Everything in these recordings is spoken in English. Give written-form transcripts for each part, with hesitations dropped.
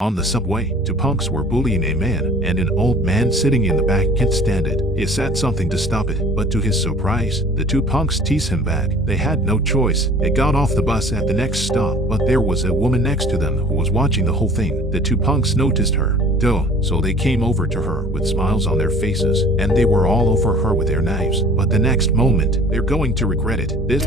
On the subway, two punks were bullying a man, and an old man sitting in the back can't stand it. He said something to stop it, but to his surprise, the two punks teased him back. They had no choice. They got off the bus at the next stop, but there was a woman next to them who was watching the whole thing. The two punks noticed her, so they came over to her with smiles on their faces, and they were all over her with their knives. But the next moment, they're going to regret it. This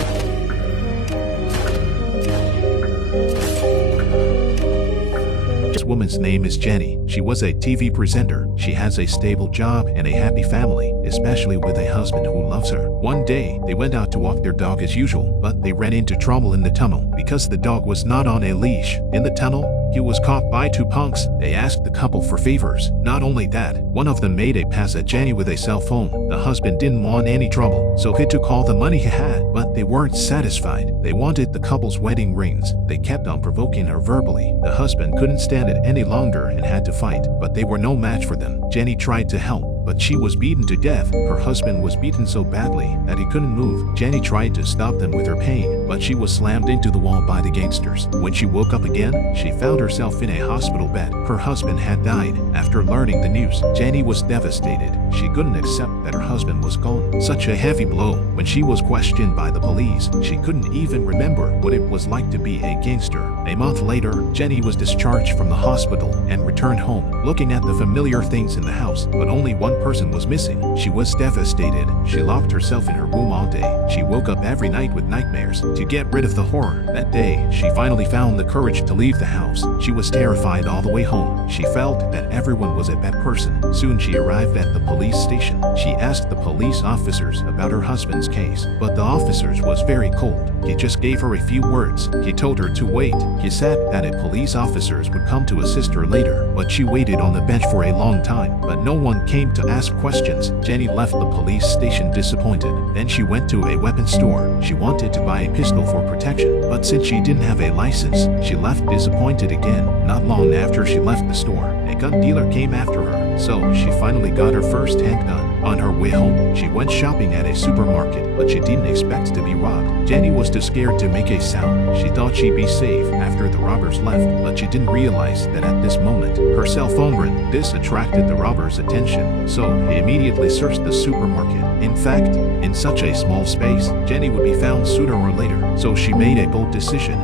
woman's name is Jenny. She was a TV presenter. She has a stable job and a happy family, especially with a husband who loves her. One day, they went out to walk their dog as usual, but they ran into trouble in the tunnel because the dog was not on a leash. In the tunnel, he was caught by two punks. They asked the couple for favors. Not only that, one of them made a pass at Jenny with a cell phone. The husband didn't want any trouble, so he took all the money he had, but they weren't satisfied. They wanted the couple's wedding rings. They kept on provoking her verbally. The husband couldn't stand it any longer and had to fight, but they were no match for them. Jenny tried to help, but she was beaten to death. Her husband was beaten so badly that he couldn't move. Jenny tried to stop them with her pain, but she was slammed into the wall by the gangsters. When she woke up again, she found herself in a hospital bed. Her husband had died. After learning the news, Jenny was devastated. She couldn't accept that her husband was gone. Such a heavy blow. When she was questioned by the police, she couldn't even remember what it was like to be a gangster. A month later, Jenny was discharged from the hospital and returned home, looking at the familiar things in the house, but only one person was missing. She was devastated. She locked herself in her room all day. She woke up every night with nightmares. To get rid of the horror, that day, she finally found the courage to leave the house. She was terrified all the way home. She felt that everyone was a bad person. Soon she arrived at the police station. She asked the police officers about her husband's case, but the officers was very cold. He just gave her a few words. He told her to wait. He said that a police officers would come to assist her later, but she waited on the bench for a long time, but no one came to ask questions. Jenny left the police station disappointed. Then she went to a weapons store. She wanted to buy a pistol for protection, but since she didn't have a license, she left disappointed again. Not long after she left the store, a gun dealer came after her, so she finally got her first handgun. On her way home, she went shopping at a supermarket, but she didn't expect to be robbed. Jenny was too scared to make a sound. She thought she'd be safe after the robbers left, but she didn't realize that at this moment, her cell phone rang. This attracted the robbers' attention, so he immediately searched the supermarket. In fact, in such a small space, Jenny would be found sooner or later, so she made a bold decision.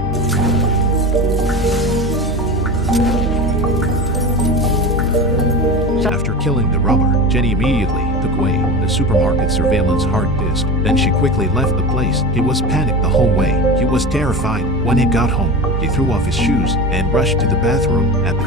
After killing the robber, Jenny immediately took away the supermarket surveillance hard disk. Then she quickly left the place. He was panicked the whole way. He was terrified. When he got home, he threw off his shoes and rushed to the bathroom. At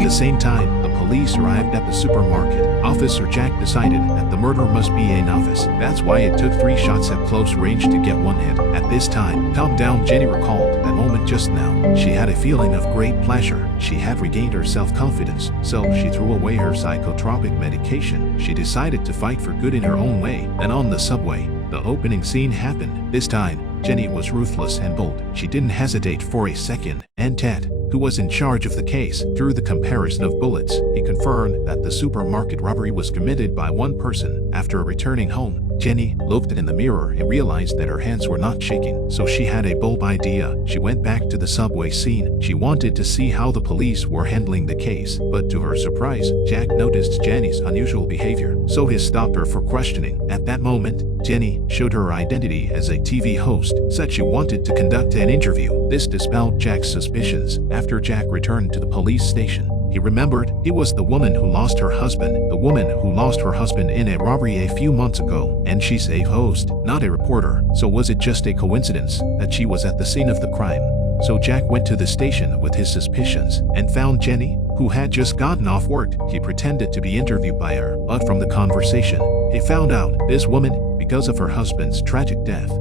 the same time, the police arrived at the supermarket. Officer Jack decided that the murderer must be a novice. That's why it took 3 shots at close range to get one hit. At this time, calm down, Jenny recalled that moment just now. She had a feeling of great pleasure. She had regained her self-confidence, so she threw away her psychotropic medication. She decided to fight for good in her own way. Then on the subway, the opening scene happened. This time, Jenny was ruthless and bold. She didn't hesitate for a second, and Ted, who was in charge of the case, drew the comparison of bullets. He confirmed that the supermarket robbery was committed by one person. After returning home, Jenny looked in the mirror and realized that her hands were not shaking, so she had a bold idea. She went back to the subway scene. She wanted to see how the police were handling the case, but to her surprise, Jack noticed Jenny's unusual behavior, so he stopped her for questioning. At that moment, Jenny showed her identity as a TV host, said she wanted to conduct an interview. This dispelled Jack's suspicions. After Jack returned to the police station, he remembered he was the woman who lost her husband, the woman who lost her husband in a robbery a few months ago, and she's a host, not a reporter. So was it just a coincidence that she was at the scene of the crime? So Jack went to the station with his suspicions and found Jenny, who had just gotten off work. He pretended to be interviewed by her, but from the conversation, he found out this woman, because of her husband's tragic death,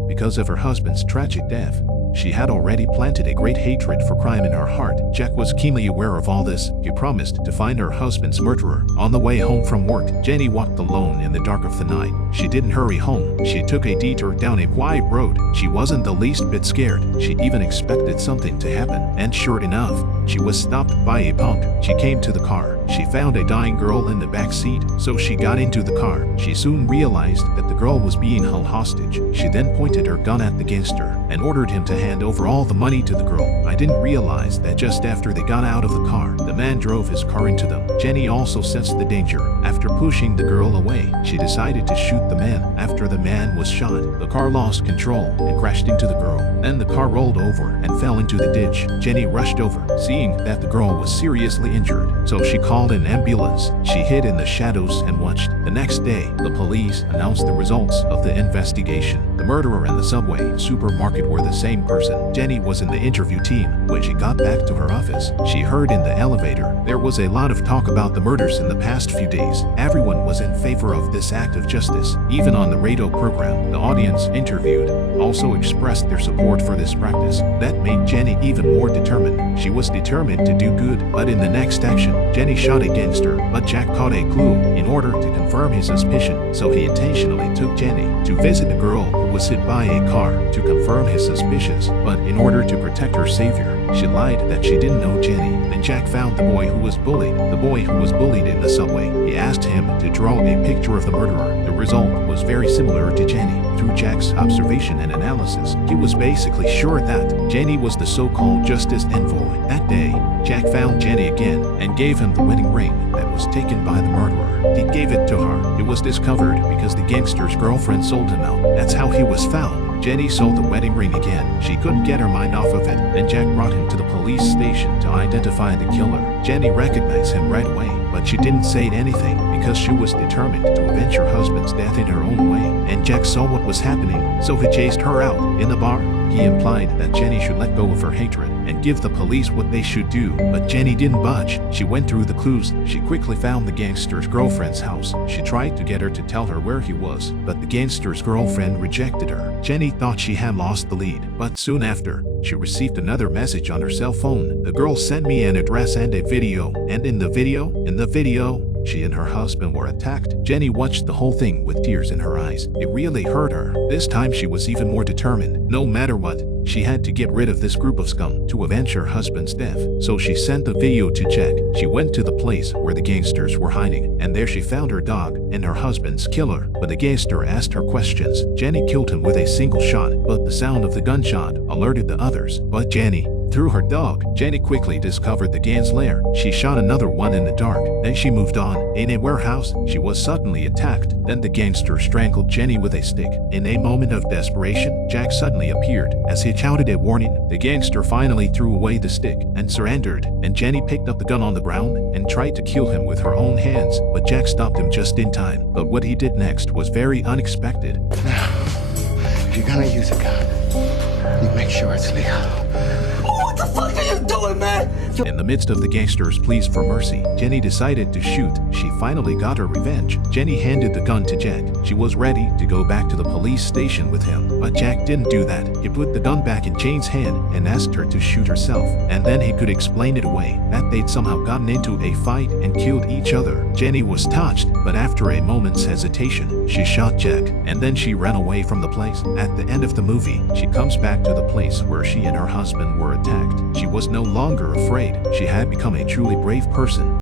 she had already planted a great hatred for crime in her heart. Jack was keenly aware of all this. He promised to find her husband's murderer. On the way home from work, Jenny walked alone in the dark of the night. She didn't hurry home. She took a detour down a quiet road. She wasn't the least bit scared. She even expected something to happen. And sure enough, she was stopped by a punk. She came to the car. She found a dying girl in the back seat, so she got into the car. She soon realized that the girl was being held hostage. She then pointed her gun at the gangster and ordered him to hand over all the money to the girl. I didn't realize that just after they got out of the car, the man drove his car into them. Jenny also sensed the danger. After pushing the girl away, she decided to shoot the man. After the man was shot, the car lost control and crashed into the girl. Then the car rolled over and fell into the ditch. Jenny rushed over, seeing that the girl was seriously injured, so she called an ambulance. She hid in the shadows and watched. The next day, the police announced the results of the investigation. The murderer and the Subway supermarket were the same person. Jenny was in the interview team. When she got back to her office, she heard in the elevator there was a lot of talk about the murders in the past few days. Everyone was in favor of this act of justice. Even on the radio program, the audience interviewed also expressed their support for this practice. That made Jenny even more determined. She was determined to do good, but in the next action, Jenny shot a gangster, but Jack caught a clue in order to confirm his suspicion, so he intentionally took Jenny to visit the girl who was hit by a car to confirm his suspicions, but in order to protect her savior, she lied that she didn't know Jenny. Then Jack found the boy who was bullied in the subway. He asked him to draw a picture of the murderer. The result was very similar to Jenny. Through Jack's observation and analysis, he was basically sure that Jenny was the so-called justice envoy. That day, Jack found Jenny again and gave him the wedding ring that was taken by the murderer. He gave it to her. It was discovered because the gangster's girlfriend sold him out. That's how he was found. Jenny sold the wedding ring again. She couldn't get her mind off of it. Then Jack brought him to the police station to identify the killer. Jenny recognized him right away, but she didn't say anything because she was determined to avenge her husband's death in her own way. And Jack saw what was happening, so he chased her out. In the bar, he implied that Jenny should let go of her hatred and give the police what they should do, but Jenny didn't budge. She went through the clues. She quickly found the gangster's girlfriend's house. She tried to get her to tell her where he was, but the gangster's girlfriend rejected her. Jenny thought she had lost the lead, but soon after, she received another message on her cell phone. The girl sent me an address and a video, and in the video, she and her husband were attacked. Jenny watched the whole thing with tears in her eyes. It really hurt her. This time she was even more determined. No matter what, she had to get rid of this group of scum to avenge her husband's death. So she sent the video to Jack. She went to the place where the gangsters were hiding, and there she found her dog and her husband's killer. When the gangster asked her questions, Jenny killed him with a single shot, but the sound of the gunshot alerted the others. But Jenny, through her dog, Jenny quickly discovered the gang's lair. She shot another one in the dark. Then she moved on. In a warehouse, she was suddenly attacked. Then the gangster strangled Jenny with a stick. In a moment of desperation, Jack suddenly appeared. As he shouted a warning, the gangster finally threw away the stick and surrendered. And Jenny picked up the gun on the ground and tried to kill him with her own hands, but Jack stopped him just in time. But what he did next was very unexpected. Now, if you're gonna use a gun, you make sure it's legal. What the fuck are you doing, man? In the midst of the gangster's pleas for mercy, Jenny decided to shoot. She finally got her revenge. Jenny handed the gun to Jack. She was ready to go back to the police station with him, but Jack didn't do that. He put the gun back in Jane's hand and asked her to shoot herself, and then he could explain it away, that they'd somehow gotten into a fight and killed each other. Jenny was touched, but after a moment's hesitation, she shot Jack, and then she ran away from the place. At the end of the movie, she comes back to the place where she and her husband were attacked. She was no longer afraid. She had become a truly brave person.